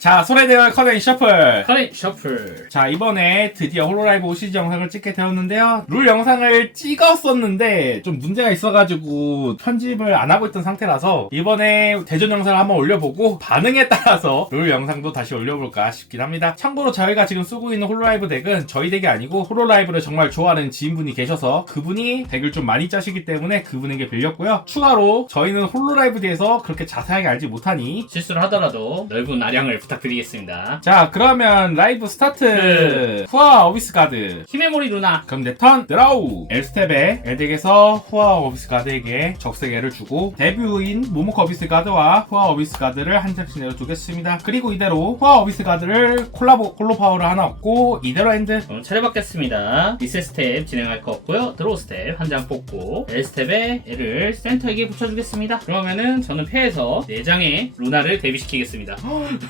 자, 소래대열 커넥 셔플. 커넥 셔플. 자, 이번에 드디어 홀로라이브 OCG 영상을 찍게 되었는데요. 룰 영상을 찍었었는데 좀 문제가 있어가지고 편집을 안 하고 있던 상태라서 이번에 대전 영상을 한번 올려보고 반응에 따라서 룰 영상도 다시 올려볼까 싶긴 합니다. 참고로 저희가 지금 쓰고 있는 홀로라이브 덱은 저희 덱이 아니고 홀로라이브를 정말 좋아하는 지인분이 계셔서 그분이 덱을 좀 많이 짜시기 때문에 그분에게 빌렸고요. 추가로 저희는 홀로라이브에 대해서 그렇게 자세하게 알지 못하니 실수를 하더라도 넓은 아량을 부탁드리겠습니다. 자, 그러면 라이브 스타트. 후아 어비스 가드. 힘의 몰이 루나. 그럼 내 턴 드라우. L스텝에 L덱에서 후아 어비스 가드에게 적색애를 주고 데뷔인 모모코 어비스 가드와 후아 어비스 가드를 한 장씩 내려두겠습니다. 그리고 이대로 후아 어비스 가드를 콜로 파워를 하나 얻고 이대로 엔드. 그럼 차례 받겠습니다. 리셋 스텝 진행할 거 없고요. 드로우 스텝 한 장 뽑고 L 스텝에 L을 센터에게 붙여주겠습니다. 그러면은 저는 패에서 4장의 루나를 데뷔시키겠습니다.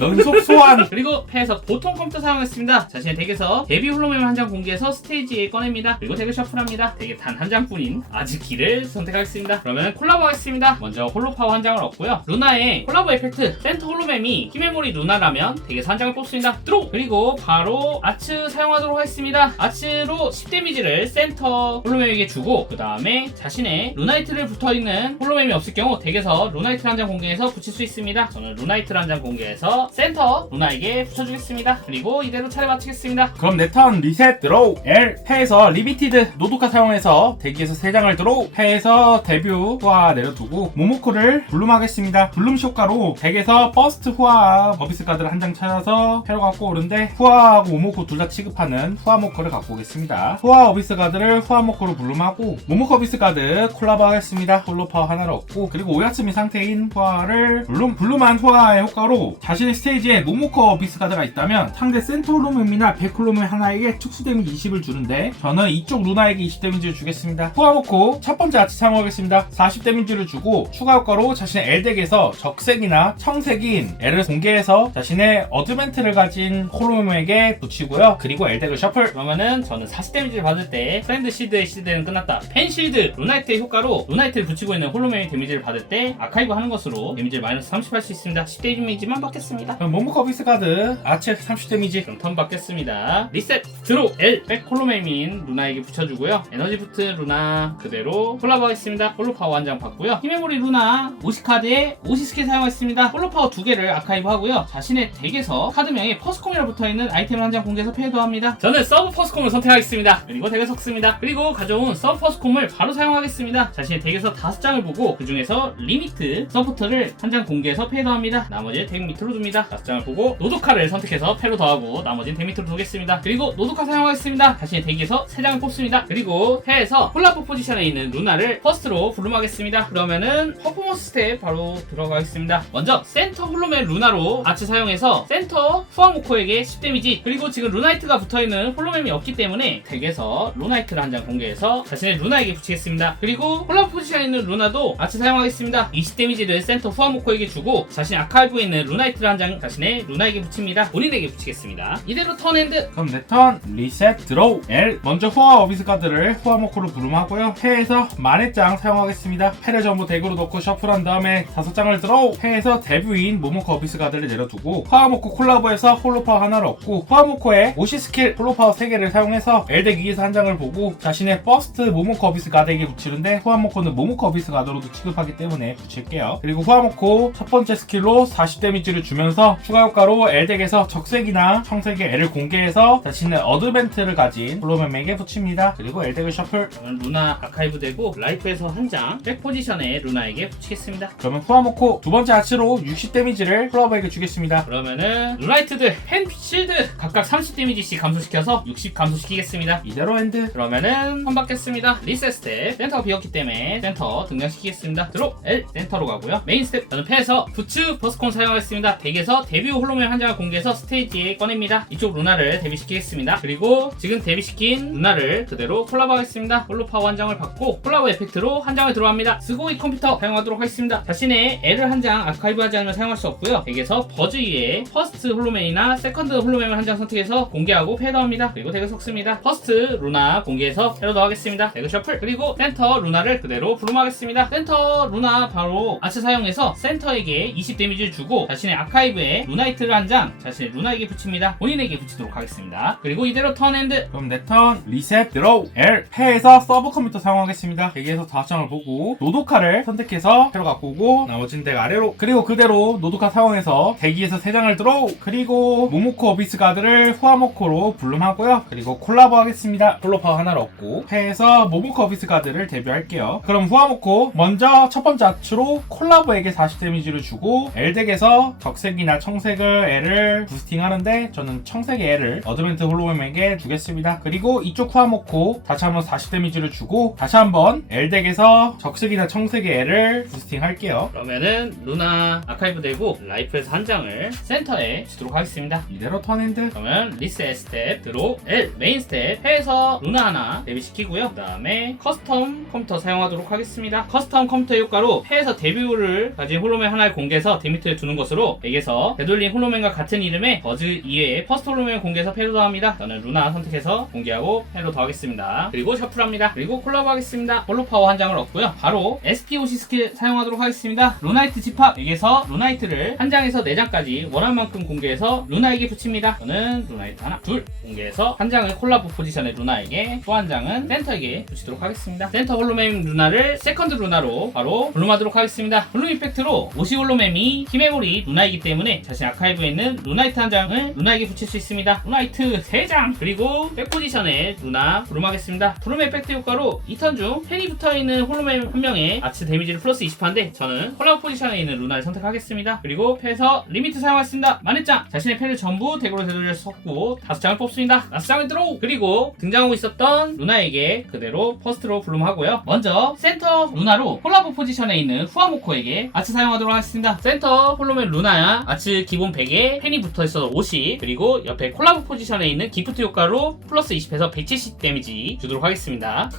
연속 소환. 그리고 패에서 보통 컴퓨터 사용했습니다. 자신의 덱에서 데뷔 홀로맵을 한 장 공개해서 스테이지에 꺼냅니다. 그리고 덱을 셔플합니다. 덱에 단 한 장뿐인 아즈키를 선택하겠습니다. 그러면 콜라보 하겠습니다. 먼저 홀로파워 한 장을 얻고요. 루나의 콜라보 에펙트 센터 홀로맵이 힘의 몰이 루나라면 덱에서 한 장을 뽑습니다. 드로우! 그리고 바로 아츠 사용하도록 하겠습니다. 아츠로 10데미지를 센터 홀로맵에게 주고 그 다음에 자신의 루나이트를 붙어있는 홀로맵이 없을 경우 덱에서 루나이트를 한 장 공개해서 붙일 수 있습니다. 저는 루나이트를 한 장 공개해서 센터 루나에게 붙여주겠습니다. 그리고 이대로 차례 마치겠습니다. 그럼 내 턴 리셋 드로우. L 패에서 리미티드 노도카 사용해서 대기에서 3장을 드로우. 패에서 데뷔 후아 내려두고 모모코를 블룸하겠습니다. 블룸 효과로 덱에서 퍼스트 후아 어비스 카드를 한 장 찾아서 패로 갖고 오는데 후아하고 모모코 둘 다 취급하는 후아 모코를 갖고 오겠습니다. 후아 어비스 카드를 후아 모코로 블룸하고 모모코 어비스 카드 콜라보 하겠습니다. 홀로파워 하나를 얻고 그리고 오야츠미 상태인 후아를 블룸한 후아의 효과로 자신의 스테이지에 모모코 어비스 카드가 있다면 상대 센터 홀로맵이나 백 홀로맵 하나에게 특수 데미지 20을 주는데 저는 이쪽 루나에게 20 데미지를 주겠습니다. 후아모코 첫 번째 아치 사용하겠습니다. 40 데미지를 주고 추가 효과로 자신의 L덱에서 적색이나 청색인 L을 공개해서 자신의 어드벤트를 가진 홀로맵에게 붙이고요. 그리고 L덱을 셔플. 그러면은 저는 40 데미지를 받을 때 프렌드 실드의 실드는 끝났다. 펜 실드 루나이트의 효과로 루나이트를 붙이고 있는 홀로맵의 데미지를 받을 때 아카이브 하는 것으로 데미지를 마이너스 30 할 수 있습니다. 10 데미지만 받겠습니다. 그럼 모모코 어비스 카드 아치 30 데미지. 그럼 턴 받겠습니다. 리셋 드로 L 백 홀로맵인 루나에게 붙여주고요. 에너지 부트 루나 그대로 콜라보 하겠습니다. 홀로파워 한 장 받고요. 힘의 몰이 루나 50카드에 50스킬 사용했습니다. 홀로파워 2개를 아카이브 하고요. 자신의 덱에서 카드명에 퍼스콤이라 붙어있는 아이템을 한 장 공개해서 패도 합니다. 저는 서브 퍼스콤을 선택하겠습니다. 그리고 덱을 섞습니다. 그리고 가져온 서브 퍼스콤을 바로 사용하겠습니다. 자신의 덱에서 5장을 보고 그 중에서 리미트 서포터를 한 장 공개해서 패도 합니다. 나머지 덱 밑으로 둡니다. 5장을 보고 노도카를 선택해서 패로 더하고 나머지는 덱 밑으로 두겠습니다. 그리고 노도카 사용하겠습니다. 자신의 덱에서 3장을 뽑습니다. 그리고 패에서 콜라보 포지션에 있는 루나를 퍼스트로 블룸하겠습니다. 그러면은 퍼포먼스 스텝 바로 들어가겠습니다. 먼저 센터 홀로맵 루나로 아츠 사용해서 센터 후아모코에게 10 데미지 그리고 지금 루나이트가 붙어있는 홀로맵이 없기 때문에 덱에서 루나이트를 한 장 공개해서 자신의 루나에게 붙이겠습니다. 그리고 콜라보 포지션에 있는 루나도 아츠 사용하겠습니다. 20 데미지를 센터 후아모코에게 주고 자신의 아카이브에 있는 루나이트를 한 장 자신의 루나에게 붙입니다. 본인에게 붙이겠습니다. 이대로 턴엔드. 그럼 내 턴 리셋 드로우. L 먼저 후아 어비스 카드를 후아모코로 블룸하고요. 패에서 만회장 사용하겠습니다. 패를 전부 덱으로 넣고 셔플한 다음에 5장을 드로우. 패에서 데뷔인 모모코 어비스 카드를 내려두고 후아모코 콜라보에서 홀로파워 하나를 얻고 후아모코의 50스킬 홀로파워 3개를 사용해서 L덱 위에서 한 장을 보고 자신의 퍼스트 모모코 어비스 카드에게 붙이는데 후아모코는 모모코 어비스 카드로도 취급하기 때문에 붙일게요. 그리고 후아모코 첫 번째 스킬로 40 데미지를 주면서 추가 효과로 L덱에서 적색이나 청색의 L을 공개해서 자신의 어드벤트를 가진 홀로맵에게 붙입니다. 그리고 L덱을 셔플. 루나 아카이브 되고 라이프에서 한 장 백 포지션에 루나에게 붙이겠습니다. 그러면 후아모코 두 번째 아치로 60 데미지를 콜라보에게 주겠습니다. 그러면은 루나이트들 펜 실드 각각 30 데미지씩 감소시켜서 60 감소시키겠습니다. 이대로 엔드. 그러면은 턴 받겠습니다. 리셋 스텝 센터가 비었기 때문에 센터 등장시키겠습니다. 드롭 L 센터로 가고요. 메인 스텝 저는 패에서 부츠 버스콘 사용하겠습니다. 덱에서 데뷔 홀로맵 한 장을 공개해서 스테이지에 꺼냅니다. 이쪽 루나를 데뷔시키겠습니다. 그리고 지금 데뷔시킨 루나를 그대로 콜라보 하겠습니다. 홀로파워 한 장을 받고 콜라보 에펙트로 한 장을 들어갑니다. 스고이 컴퓨터 사용하도록 하겠습니다. 자신의 L을 한 장 아카이브 하지 않으면 사용할 수 없고요. 덱에서 버즈 위에 퍼스트 홀로맵이나 세컨드 홀로맵을 한 장 선택해서 공개하고 패더합니다. 그리고 덱을 섞습니다. 퍼스트 루나 공개해서 패러 넣어가겠습니다. 덱을 셔플. 그리고 센터 루나를 그대로 블룸하겠습니다. 센터 루나 바로 아츠 사용해서 센터에게 20 데미지를 주고 자신의 아카이브에 센터에 루나이트를 한 장 자신의 루나에게 붙입니다. 본인에게 붙이도록 하겠습니다. 그리고 이대로 턴핸드. 그럼 내 턴 리셋 드로우 L 패에서 서브 컴퓨터 사용하겠습니다. 대기에서 5장을 보고 노도카를 선택해서 패로 갖고 오고 나머지는 덱 아래로, 그리고 그대로 노도카 사용해서 대기에서 3장을 드로우, 그리고 모모코 어비스 가드를 후아모코로 블룸하고요. 그리고 콜라보 하겠습니다. 콜로 파워 하나를 얻고 패에서 모모코 어비스 가드를 데뷔할게요. 그럼 후아모코 먼저 첫 번째 아츠로 콜라보에게 40 데미지를 주고 L덱에서 적색이나 청색을 L을 부스팅 하는데 저는 청색의 L을 어드벤트 홀로그램에게 주겠습니다. 그리고 이쪽 후아모코 다시 한번 40 데미지를 주고 다시 한번 L덱에서 적색이나 청색의 L을 부스팅 할게요. 그러면은 루나 아카이브 되고 라이프에서 한 장을 센터에 주도록 하겠습니다. 이대로 턴핸드. 그러면 리셋 스텝 드로 L 메인 스텝 해서 루나 하나 데뷔시키고요. 그 다음에 커스텀 컴퓨터 사용하도록 하겠습니다. 커스텀 컴퓨터 효과로 해에서 데뷔를 가진 홀로맨 하나를 공개해서 데미트에 두는 것으로 덱에서 되돌린 홀로맨과 같은 이름의 버즈 이외에 퍼스트 홀로맨을 공개해서 패로 더합니다. 저는 루나 선택해서 공개하고 패로 더하겠습니다. 그리고 셔플합니다. 그리고 콜라보 하겠습니다. 홀로 파워 한 장을 얻고요. 바로 SPOC 스킬 사용하도록 하겠습니다. 루나이트 집합 덱에서 루나이트를 한 장에서 4장까지 원한 만큼 공개해서 루나에게 붙입니다. 저는 루나이트 하나, 둘 공개해서 한 장을 콜라보 포지션의 루나에게, 또 한 장은 센터에게 붙이도록 하겠습니다. 센터 홀로맨 루나를 세컨드 루나로 바로 블룸하도록 하겠습니다. 블룸 이펙트로 오시 홀로맨이 히메모리 루나이기 때문에 자신 아카이브에 있는 루나이트 한 장을 루나에게 붙일 수 있습니다. 루나이트 3장, 그리고 백 포지션에 루나 블룸하겠습니다. 블룸 이펙트 효과로 이 턴 중 펜이 붙어있는 홀로맨 한 명의 아츠 데미지를 플러스 20%인데 저는 콜라보 포지션에 있는 루나를 선택하겠습니다. 그리고 패에서 리미트 사용하겠습니다. 10,000장 자신의 패를 전부 덱으로 되돌려서 섞고 5장을 뽑습니다. 5장을 드로우. 그리고 등장하고 있었던 루나에게 그대로 퍼스트로 블룸하고요. 먼저 센터 루나로 콜라보 포지션에 있는 후아모코에게 아츠 사용하도록 하겠습니다. 센터 홀로맨 루나야 아츠 기본 100에 펜이 붙어있어서 50, 그리고 옆에 콜라보 포지션에 있는 기프트 효과로 플러스 20에서 170 데미지 주도록 하겠습니다.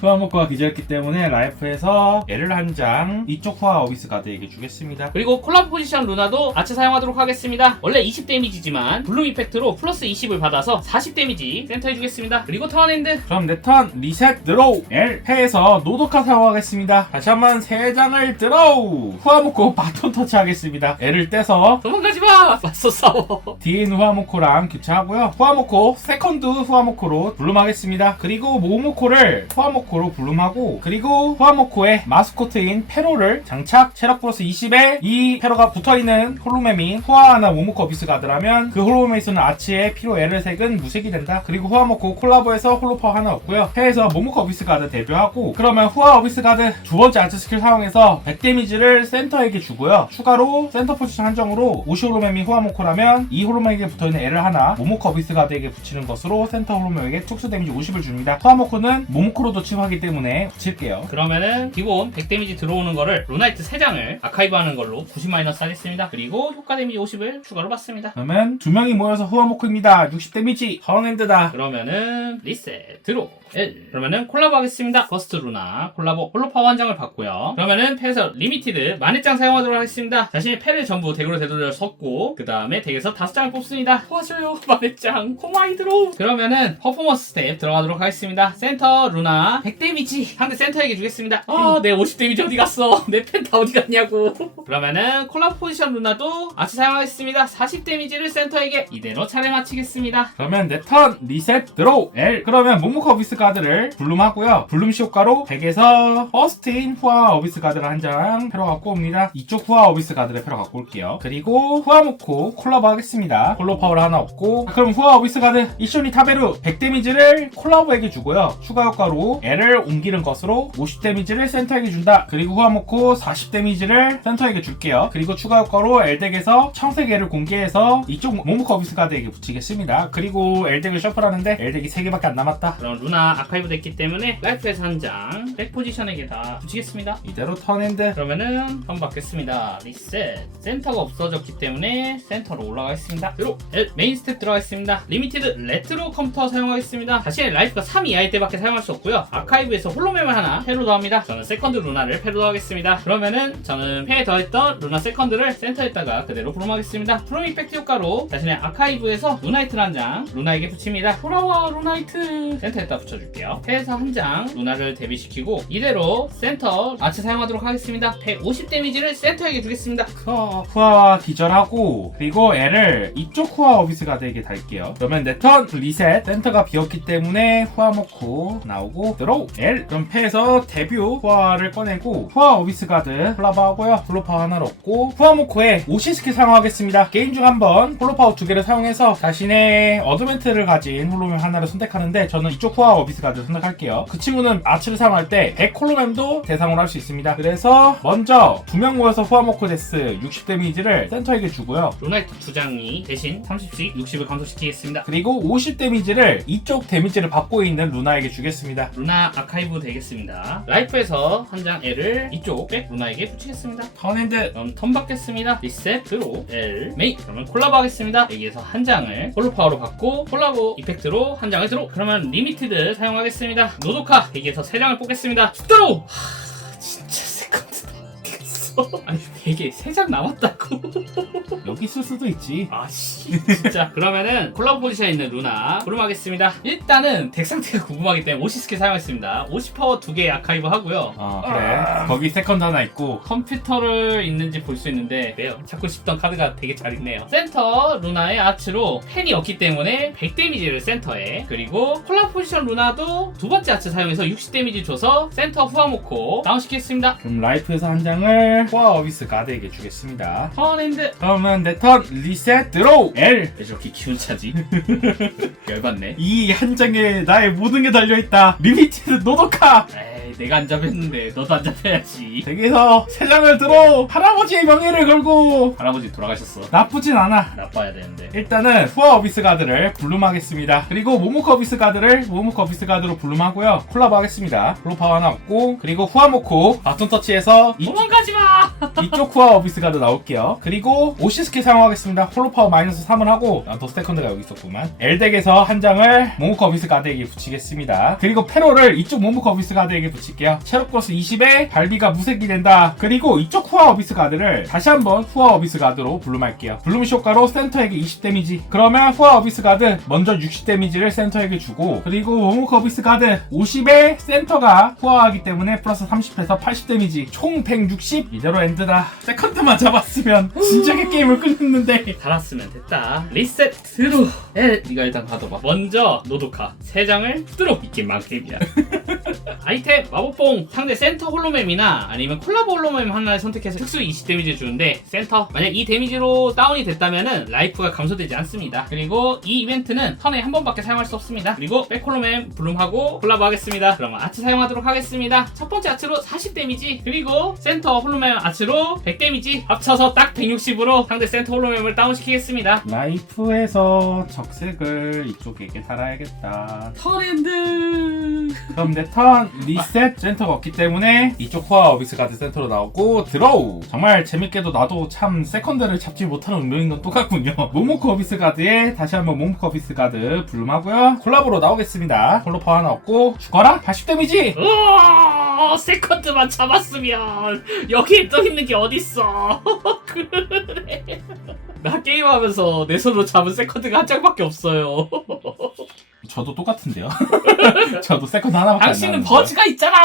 후아모코가 기절했기 때문에 라이프에서 L을 한 장 이쪽 후아 어비스 가드에게 주겠습니다. 그리고 콜라보 포지션 루나도 아츠 사용하도록 하겠습니다. 원래 20 데미지지만 블룸 이펙트로 플러스 20을 받아서 40 데미지 센터 해주겠습니다. 그리고 턴핸드. 그럼 내 턴 리셋 드로우 L 패에서 노도카 사용하겠습니다. 다시 한번 3장을 드로우. 후아모코 바톤 터치 하겠습니다. L을 떼서 도망가지마! 맞서 싸워. 뒤에 있는 후아모코랑 교체하고요. 후아모코 세컨드 후아모코로 블룸하겠습니다. 그리고 모모코를 후아모코로 블룸하고, 그리고 후아모코의 마스코트인 페로를 장착. 체력 플러스 20에 이 페로가 붙어있는 홀로맨이 후아나 모모코 어비스 가드라면 그 홀로맨에 있는 아치의 피로 L을 색은 무색이 된다. 그리고 후아모코 콜라보에서 홀로파워 하나 얻고요. 패에서 모모코 어비스 가드 데뷔하고, 그러면 후아 어비스 가드 두 번째 아치 스킬 사용해서 100 데미지를 센터에게 주고요. 추가로 센터 포지션 한정으로 오시 홀로맨이 후아모코라면 이 홀로맨에게 붙어있는 L을 하나 모모코 어비스 가드에게 붙이는 것으로 센터 홀로맨에게 특수 데미지 50을 줍니다. 후아모코는 모모코로도 침하기 때문에 붙일게요. 그러면은 기본 100 데미지 들어오는 거를 루나이트 3장을 아카이브 하는 걸로 90 마이너스 하겠습니다. 그리고 효과 데미지 50을 추가로 받습니다. 그러면 두 명이 모여서 후아모코입니다. 60 데미지 턴핸드다. 그러면은 리셋 드로 L. 그러면은 콜라보 하겠습니다. 퍼스트 루나 콜라보 홀로파워 한 장을 받고요. 그러면은 패에서 리미티드 10,000장 사용하도록 하겠습니다. 자신의 패를 전부 덱으로 되돌려 섞고 그 다음에 덱에서 5장을 뽑습니다. 도와줘요. 10,000장 코마이 드로우. 그러면은 퍼포먼스 스텝 들어가도록 하겠습니다. 센터 루나 100 데미지 상대 센터에게 주겠습니다. 내 50 데미지 어디 갔어? 내 펜 다 어디 갔냐고. 그러면은 콜라보 포지션 루나도 아치 사용하겠습니다. 40 데미지를 센터에게 이대로 차례 마치겠습니다. 그러면 내 턴 리셋 드로우 L. 그러면 모모코 어비스 가드를 블룸하고요. 블룸 시 효과로 100에서 퍼스트인 후아 어비스 가드를 한 장 패러 갖고 옵니다. 이쪽 후아 어비스 가드를 패러 갖고 올게요. 그리고 후아모코 콜라보 하겠습니다. 콜로 파워를 하나 얻고, 그럼 후아 어비스 가드 이쇼니 타베루 100 데미지를 콜라보에게 주고요. 추가 효과로 L을 옮기는 것으로 50 데미지를 센터에게 준다. 그리고 후아모코 40 데미지를 센터에게 줄게요. 그리고 추가 효과로 L덱에서 청색 L을 공개해서 이쪽 모모코 어비스 가드에게 붙이겠습니다. 그리고 L덱을 셔플하는데 L덱이 3개밖에 안 남았다. 그럼 루나 아카이브 됐기 때문에 라이프에서 한 장 백 포지션에게 다 붙이겠습니다. 이대로 턴핸드. 그러면은 턴 받겠습니다. 리셋. 센터가 없어졌기 때문에 센터로 올라가겠습니다. 드로 L 메인 스텝 들어가겠습니다. 리미티드 레트로 컴퓨터 사용하겠습니다. 자신의 라이프가 3 이하일 때밖에 사용할 수 없고요. 아카이브에서 홀로맨을 하나 패로 더합니다. 저는 세컨드 루나를 패로 더하겠습니다. 그러면은 저는 패에 더했던 루나 세컨드를 센터에다가 그대로 브롬하겠습니다. 브롬 이펙트 효과로 자신의 아카이브에서 루나이트를 한 장 루나에게 붙입니다. 돌아와 루나이트. 센터에다 붙여줄게요. 패에서 한 장 루나를 데뷔시키고 이대로 센터 아치 사용하도록 하겠습니다. 150 데미지를 센터에게 주겠습니다. 후아와 기절하고 그리고 L을 이쪽 후아 어비스 가드에게 달게요. 그러면 내 턴 리셋 센터가 비었기 때문에 후아모코 나오고 드로우 L 그럼 패에서 데뷔 후아를 꺼내고 후아 어비스 가드 콜라보하고요. 홀로파워 하나를 얻고 후아모코에 오시 스킬 사용하겠습니다. 게임 중 한번 홀로파워 2개를 사용해서 자신의 어드벤트를 가진 홀로맨 하나를 선택하는데 저는 이쪽 후아 어비스 가드를 선택할게요. 그 친구는 아츠를 사용할 때 100 홀로맨도 대상으로 할 수 있습니다. 그래서 먼저 2명 모여서 후아모코 데스 60 데미지를 센터에게 주고요. 루나이트 2장이 대신 30씩 60을 감소시키겠습니다. 그리고 50 데미지를 이쪽 데미지를 받고 있는 루나에게 주겠습니다. 루나 아카이브 되겠습니다. 라이프에서 한 장 L을 이쪽 백 루나에게 붙이겠습니다. 턴핸드 그럼 턴 받겠습니다. 리셋 드로 L 메이 그러면 콜라보 하겠습니다. 여기에서 한 장을 홀로파워로 받고 콜라보 이펙트로 한 장을 드로 그러면 리미티드 사용하겠습니다. 노도카 여기에서 3장을 뽑겠습니다. 드로 진짜 세컨드 나왔겠어. 아니 되게 3장 남았다고. 여기 있을 수도 있지. 아씨 진짜. 그러면은 콜라보 포지션에 있는 루나 부름하겠습니다. 일단은 덱 상태가 궁금하기 때문에 50 스킬 사용했습니다. 50파워 2개 아카이브 하고요. 그래. 거기 세컨드 하나 있고 컴퓨터를 있는지 볼 수 있는데 왜요? 찾고 싶던 카드가 되게 잘 있네요. 센터 루나의 아츠로 펜이 없기 때문에 100 데미지를 센터에 그리고 콜라보 포지션 루나도 두 번째 아츠 사용해서 60 데미지 줘서 센터 후아모코 다운시키겠습니다. 그럼 라이프에서 한 장을 후아 어비스 가드에게 주겠습니다. 턴핸드 그러면 내 턴 리셋 드로우 L 왜 저렇게 기운 차지? 열받네. 이 한 장에 나의 모든 게 달려있다. 리미티드 노도카 에이 내가 안 잡혔는데 너도 안 잡혀야지. 덱에서 세 장을 들어 할아버지의 명예를 걸고 할아버지 돌아가셨어. 나쁘진 않아. 나빠야 되는데. 일단은 후아 어비스 가드를 블룸하겠습니다. 그리고 모모코 어비스 가드를 모모코 어비스 가드로 블룸하고요. 콜라보 하겠습니다. 콜로파워 하나 얻고 그리고 후아모코 바톤 터치해서 도망가지마! 이쪽 후아 어비스 가드 나올게요. 그리고 오시 스킬 사용하겠습니다. 홀로파워 마이너스 3을 하고 더 세컨드가 여기 있었구만. L덱에서 한 장을 모모코 어비스 가드에게 붙이겠습니다. 그리고 페로를 이쪽 모모코 어비스 가드에게 붙일게요. 체력 플러스 20에 발비가 무색이 된다. 그리고 이쪽 후아 어비스 가드를 다시 한번 후아 어비스 가드로 블룸할게요. 블룸 효과로 센터에게 20 데미지. 그러면 후아 어비스 가드 먼저 60 데미지를 센터에게 주고 그리고 모모코 어비스 가드 50에 센터가 후아하기 때문에 플러스 30해서 80 데미지 총 160. 이대로 엔드다. 세컨드만 잡았으면 진작에 게임을 끝냈는데. 달았으면 됐다. 리셋 드로 L 네가 일단 받아봐. 먼저 노도카 3장을 드로. 이게 망게임이야. 아이템 마법봉 상대 센터 홀로맵이나 아니면 콜라보 홀로맵 하나를 선택해서 특수 20 데미지를 주는데 센터 만약 이 데미지로 다운이 됐다면은 라이프가 감소되지 않습니다. 그리고 이 이벤트는 턴에 한 번밖에 사용할 수 없습니다. 그리고 백 홀로맵 블룸하고 콜라보 하겠습니다. 그러면 아츠 사용하도록 하겠습니다. 첫 번째 아츠로 40 데미지 그리고 센터 홀로맵 아츠로 100 데미지 합쳐서 딱 160으로 상대 센터 홀로맵을 다운시키겠습니다. 라이프에서 적색을 이쪽에게 달아야겠다. 턴핸드 그럼 내 턴 리셋 센터가 없기 때문에 이쪽 후아 어비스 가드 센터로 나오고 드로우. 정말 재밌게도 나도 참 세컨드를 잡지 못하는 운명인 건 똑같군요. 모모코 어비스 가드에 다시 한번 모모코 어비스 가드 블룸하고요. 콜라보로 나오겠습니다. 콜로파 하나 얻고 죽어라 80 데미지. 우와 세컨드만 잡았으면 여기에 떠 있는 게 어딨어. 그래 나 게임하면서 내 손으로 잡은 세컨드가 한 장밖에 없어요. 저도 똑같은데요. 저도 세컨드 하나밖에 안 당신은 나왔는데. 버즈가 있잖아.